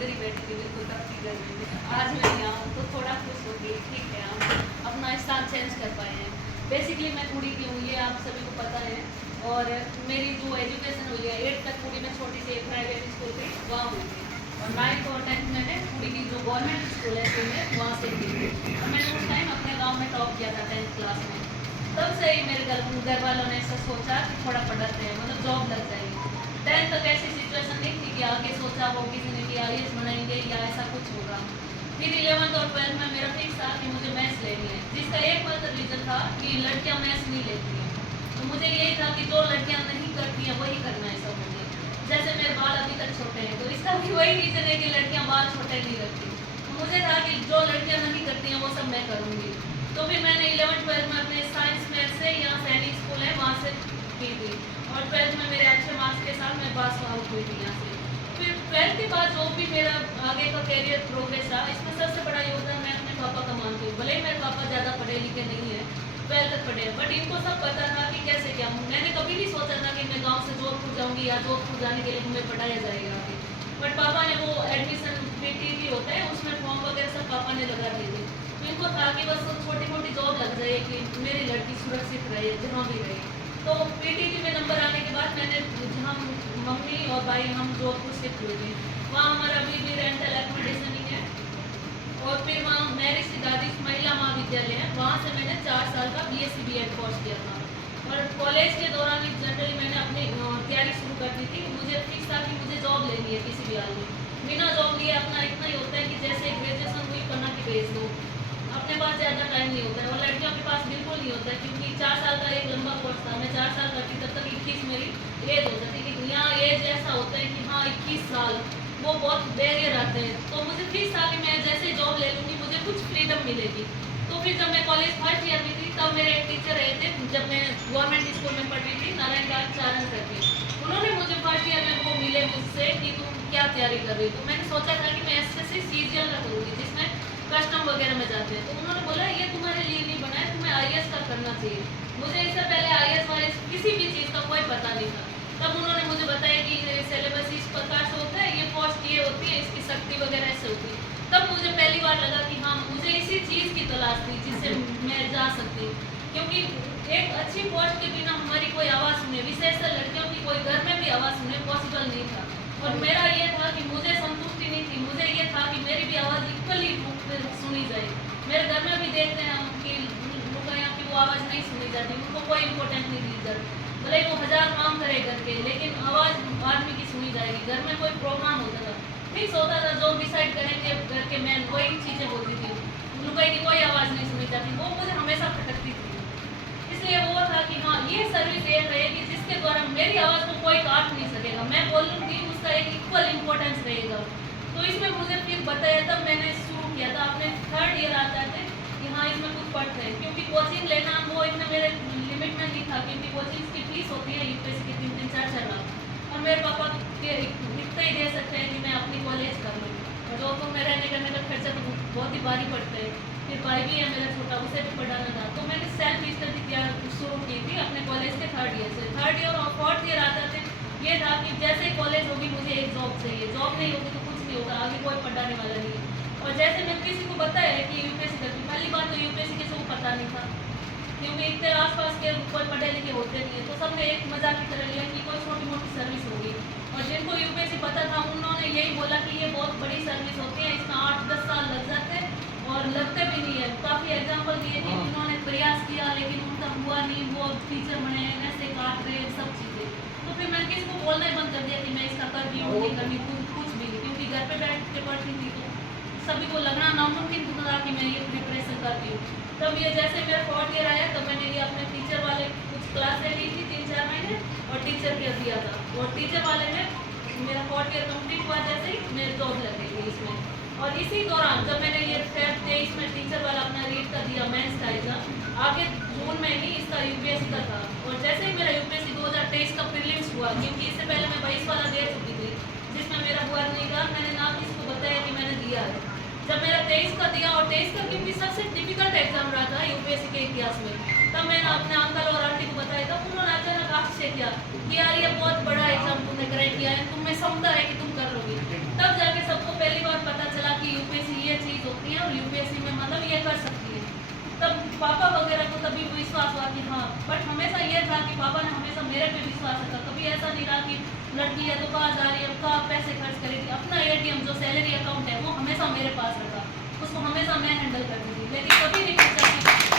इधर ही बैठी थी, बिल्कुल तब की गर्मी में। आज मैं यहाँ हूँ तो थोड़ा खुश हो गई, ठीक है हम अपना स्थान चेंज कर पाए हैं। बेसिकली मैं कुड़ी की हूँ, ये आप सभी को पता है। और मेरी जो एजुकेशन हुई है 8 तक कुड़ी में छोटी सी एक प्राइवेट स्कूल थी, वहाँ हुई थी। और 9th और 10th मैंने कुड़ी की जो गवर्नमेंट स्कूल है में वहाँ से की थी। और मैंने उस टाइम अपने गाँव में टॉप किया था 10th क्लास में। तब से ही मेरे घर वालों ने ऐसा सोचा कि थोड़ा पढ़ाते हैं, मतलब जॉब लग जाएगी। 10th तक ऐसी सिचुएशन नहीं थी कि आगे सोचा वो किसी ने कि IAS बनाएंगे या ऐसा कुछ होगा। फिर 11th और 12th में मेरा फिक्स था कि मुझे मैथ्स लेनी है, जिसका एकमात्र रीज़न था कि लड़कियां मैथ्स नहीं लेती हैं। तो मुझे यही था कि जो लड़कियां नहीं करती हैं वही करना है सब मुझे। जैसे मेरे बाल अभी तक छोटे हैं, तो इसका भी वही रीज़न है कि लड़कियां बाल छोटे नहीं रखती। तो मुझे था कि जो लड़कियां नहीं करती हैं वो सब मैं करूँगी। तो फिर मैंने 11th 12th में अपने साइंस मैथ से यहाँ सैनिक स्कूल है वहाँ से की थी। और 12th में मेरे अच्छे मार्क्स के साथ मैं पास आउट हुई थी यहाँ से। फिर 12th के बाद जो भी मेरा आगे का कैरियर प्रोग्रेस था, इसमें सबसे बड़ा योगदान मैं अपने पापा का मानती हूँ। भले ही मेरे पापा ज़्यादा पढ़े लिखे नहीं है, 12th तक पढ़े, बट इनको सब पता था कि कैसे क्या। मैंने कभी नहीं सोचा था कि मैं गाँव से जोधपुर जाऊँगी या जोधपुर जाने के लिए हमें पढ़ाया जाएगा आगे। बट पापा ने वो एडमिशन PTV होता है उसमें फॉर्म वगैरह सब पापा ने लगा दिए थे। इनको था कि बस छोटी मोटी जॉब लग जाए कि मेरी लड़की सुरक्षित रहे जहाँ भी रहे। तो PTV में नंबर आने के बाद मैंने जहाँ मम्मी और भाई हम जोधपुर शिफ्ट हुए थे, वहाँ हमारा अभी भी रेंटल एकोमोडेशन ही है। और फिर वहाँ मेरी दादी महिला महाविद्यालय है, वहाँ से मैंने 4 साल का BSc B.Ed कोर्स किया था। और कॉलेज के दौरान जनरली मैंने अपनी तैयारी शुरू कर दी थी। मुझे फिक्स था कि मुझे जॉब लेनी है किसी भी हाल में। बिना जॉब लिए अपना इतना ही होता है कि जैसे ग्रेजुएशन हुई पढ़ना की भेज दो, अपने पास ज़्यादा टाइम नहीं होता है। और लड़कियों के पास बिल्कुल नहीं होता है, क्योंकि 4 साल का एक लंबा कोर्स था। मैं 4 साल करती तब तक 21 मेरी एज हो जाती थी। यहाँ एज ऐसा होता है कि हाँ 21 साल वो बहुत बैरियर आते हैं। तो मुझे फिक्स था कि मैं जैसे जॉब ले लूँगी मुझे कुछ फ्रीडम मिलेगी। तो फिर जब मैं कॉलेज फर्स्ट ईयर में थी तब मेरे एक टीचर रहे थे, जब मैं गवर्नमेंट स्कूल में पढ़ रही थी नारायण घाट चारण करके। उन्होंने मुझे फर्स्ट ईयर में वो मिले मुझसे कि तुम क्या तैयारी कर रही हो। तो मैंने सोचा था कि मैं SSC CGL का करूँगी जिसमें कस्टम वगैरह में जाते हैं। तो उन्होंने बोला ये तुम्हारे लिए नहीं बना है, तुम्हें IAS का करना चाहिए। मुझे इससे पहले IAS वायस किसी भी चीज़ का कोई पता नहीं था। तब उन्होंने मुझे बताया कि सिलेबस इस प्रकार से होता है, ये पोस्ट ये होती है, इसकी शक्ति वगैरह ऐसे होती है। तब मुझे पहली बार लगा कि हाँ मुझे इसी चीज़ की तलाश थी जिससे मैं जा सकती हूँ। क्योंकि एक अच्छी पोस्ट के बिना हमारी कोई आवाज़ सुने, विशेषकर लड़कियों की कोई घर में भी आवाज़ सुने पॉसिबल नहीं था। और मेरा ये था कि मुझे संतुष्टि नहीं थी, मुझे ये था कि मेरी भी आवाज़ इक्वली सुनी जाए। मेरे घर में भी देखते हैं हम कि लोग यहाँ की वो आवाज़ नहीं सुनी जाती, उनको कोई इम्पोर्टेंस नहीं दी जाती। भले वो 1000 काम करे करके, लेकिन आवाज़ आदमी की सुनी जाएगी। घर में कोई प्रोग्राम होता था, फिक्स होता था, जो डिसाइड करेंगे करके मैं वही चीज़ें होती थी। उनको की कोई आवाज़ नहीं सुनी जाती, वो मुझे हमेशा खटकती थी। इसलिए वो था कि हाँ ये सर्विस ये रहेगी जिसके द्वारा मेरी आवाज़ को कोई काट नहीं सकेगा, मैं बोलूँगी उसका एक इक्वल इम्पोर्टेंस रहेगा। तो इसमें मुझे फिर बताया, तब मैंने शुरू किया था। अपने 3rd ईयर आता थे कि हाँ इसमें कुछ पढ़ते हैं, क्योंकि कोचिंग लेना वो इतना मेरे लिमिट में नहीं था, क्योंकि कोचिंग की फीस होती है UPSC की 3-3 4-4 लाख। और मेरे पापा इतना ही दे सकते हैं कि मैं अपनी कॉलेज कर लूँ। और जोधपुर में रहने करने का खर्चा तो बहुत ही भारी पड़ता है। फिर भाई भी है मेरा छोटा, उसे भी पढ़ाना था। तो मैंने सेल्फ स्टडी तैयार शुरू की थी अपने कॉलेज के 3rd ईयर से। 3rd ईयर और 4th ईयर आता थे, ये था कि जैसे कॉलेज होगी मुझे एक जॉब चाहिए, जॉब नहीं होगी तो कुछ नहीं होगा, आगे कोई पढ़ाने वाला नहीं है। और जैसे मैं किसी को बताया है कि UPSC करती, पहली बात तो UPSC किसी को पता नहीं था, क्योंकि इतने आसपास के कोई पढ़े लिखे होते नहीं है। तो सबने एक मजाक की तरह लिया कि कोई छोटी मोटी सर्विस होगी। और जिनको UPSC पता था उन्होंने यही बोला कि ये बहुत बड़ी सर्विस होती है, इसमें 8-10 साल लग जाते हैं और लगते भी नहीं है। काफ़ी एग्जाम्पल दिए कि उन्होंने प्रयास किया लेकिन उनका हुआ नहीं, वो टीचर बने ऐसे काट रहे सब चीज़ें। तो फिर मैंने किसी को बोलना ही बंद कर दिया कि मैं इसका कर रही हूँ नहीं कर रही, कुछ भी नहीं, क्योंकि घर पे बैठ के पढ़ती थी तो सभी को लगना नामुमकिन था कि मैं ये प्रिपरेशन करती हूँ। तब ये जैसे मेरा 4th ईयर आया तब मैंने ये अपने टीचर वाले कुछ क्लासें ली थी 3-4 महीने और टीचर के दिया था। और टीचर वाले में मेरा 4th ईयर कंप्लीट हुआ जैसे ही मेरी जॉब लग गई थी इसमें। और इसी दौरान जब मैंने ये Feb 23 में टीचर वाला अपना रीट का दिया मेंस का एग्जाम, आगे जून में ही इसका UPSC का था। और जैसे ही मेरा UPSC 2023 का प्रीलिम्स हुआ, क्योंकि इससे पहले मैं 22 वाला दे चुकी थी जिसमें मेरा हुआ नहीं था, मैंने ना किसी को बताया कि मैंने दिया है। जब मेरा 23 का दिया, और 23 का क्योंकि सबसे डिफिकल्ट एग्जाम रहा था UPSC के इतिहास में, तब मैंने अपने अंकल और आंटी को बताया था। उन्होंने अचानक आश्चर्य किया कि यार ये बहुत बड़ा एग्जाम तुमने क्रैक किया है, तुम्हें क्षमता है कि तुम कर लोगे। तब जाके सबको पहली विश्वास हुआ कि हाँ, बट हमेशा ये था कि पापा ने हमेशा मेरे पे विश्वास रखा। कभी ऐसा नहीं रहा कि लड़की है तो कहाँ जा रही है, कहाँ पैसे खर्च करेगी। अपना एटीएम जो सैलरी अकाउंट है वो हमेशा मेरे पास रखा, उसको हमेशा मैं हैंडल करती थी, लेकिन कभी नहीं पूछा कि